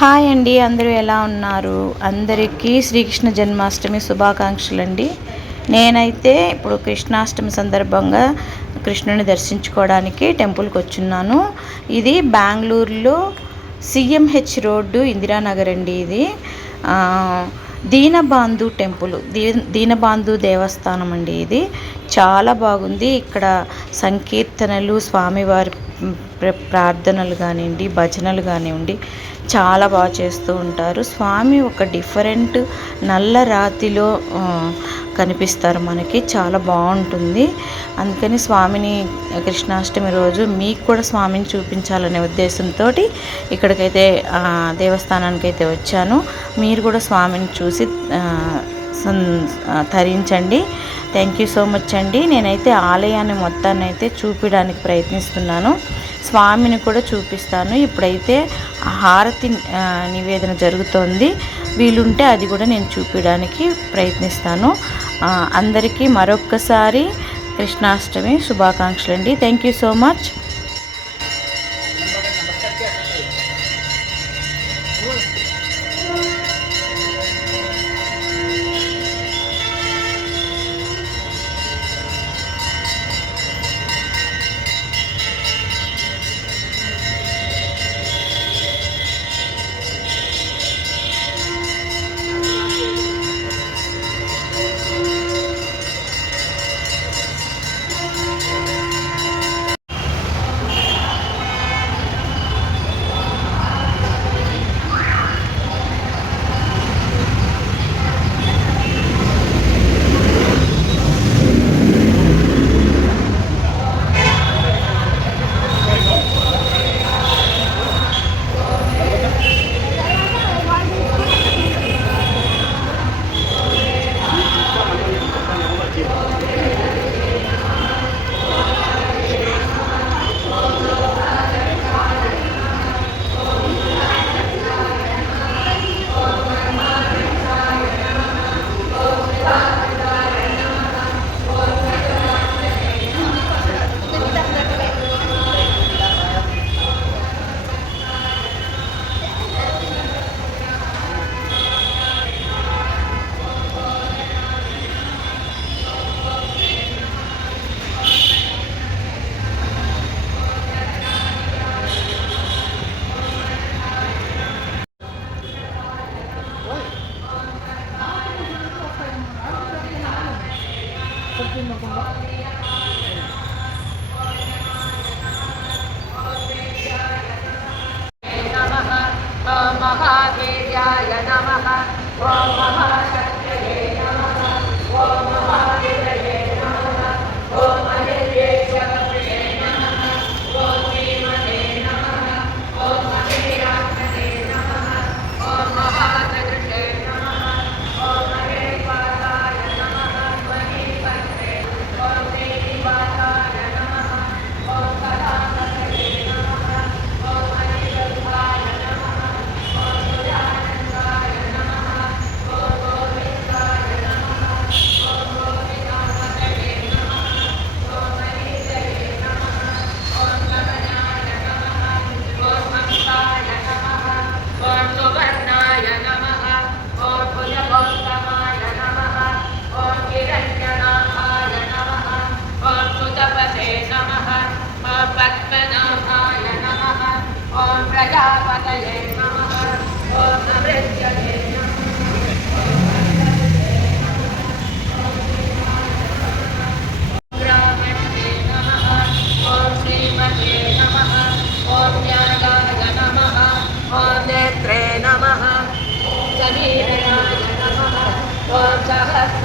హాయ్ అండి, అందరూ ఎలా ఉన్నారు? అందరికీ శ్రీకృష్ణ జన్మాష్టమి శుభాకాంక్షలు అండి. నేనైతే ఇప్పుడు కృష్ణాష్టమి సందర్భంగా కృష్ణుని దర్శించుకోవడానికి టెంపుల్కి వచ్చున్నాను. ఇది బెంగళూరులో సిఎంహెచ్ రోడ్డు, ఇందిరానగర్ అండి. ఇది దీనబాంధు టెంపుల్, దీనబాంధు దేవస్థానం అండి. ఇది చాలా బాగుంది. ఇక్కడ సంకీర్తనలు, స్వామివారి ప్రార్థనలు కానివ్వండి, భజనలు కానివ్వండి, చాలా బాగా చేస్తూ ఉంటారు. స్వామి ఒక డిఫరెంట్ నల్ల రాతిలో కనిపిస్తారు మనకి, చాలా బాగుంటుంది. అందుకని స్వామిని కృష్ణాష్టమి రోజు మీకు కూడా స్వామిని చూపించాలనే ఉద్దేశంతో ఇక్కడికైతే దేవస్థానానికి అయితే వచ్చాను. మీరు కూడా స్వామిని చూసి తరించండి. థ్యాంక్ యూ సో మచ్ అండి. నేనైతే ఆలయాన్ని మొత్తాన్ని అయితే చూపించడానికి ప్రయత్నిస్తున్నాను, స్వామిని కూడా చూపిస్తాను. ఇప్పుడైతే హారతి నివేదన జరుగుతోంది. వీలుంటే అది కూడా నేను చూపించడానికి ప్రయత్నిస్తాను. అందరికీ మరొక్కసారి కృష్ణాష్టమి శుభాకాంక్షలు అండి. Thank you so much. महावीर्याय नमः। ओम महाशक्तये नमः। ओम महावीरये नमः। ओम महेश्वरप्रिये नमः। ओम श्रीमते नमः। ओम महेशात्मने नमः। ओम महासदृशे नमः। ओम महेश्वराय नमः। मणिपत्रे ओम श्रीनिवासाय नमः। ओम कलापतये नमः। ओम अनिरुद्धाय नमः। ओम सुजानन्दाय नमः। ओम गोविन्दाय नमः। ओम गोविन्दापतये नमः। ओम मनीषये नमः। ओम गगनाय नमः। ओम हंसाय नमः। ओम सुवर्णाय नमः। ओम भुजगोत्तमाय नमः। ओम हिरण्यनाभाय नमः। ओम सुतपते नमः। ओम पद्मनाभाय नमः। ओम प्रजापतये नमः। ओम अमृत्यये नमः। ब्राह्मणे नमः। ओम श्रीमते नमः। ओम ज्ञानाय नमः। ओम नेत्रे नमः। ओम समीरणाय नमः। ओम सहस्र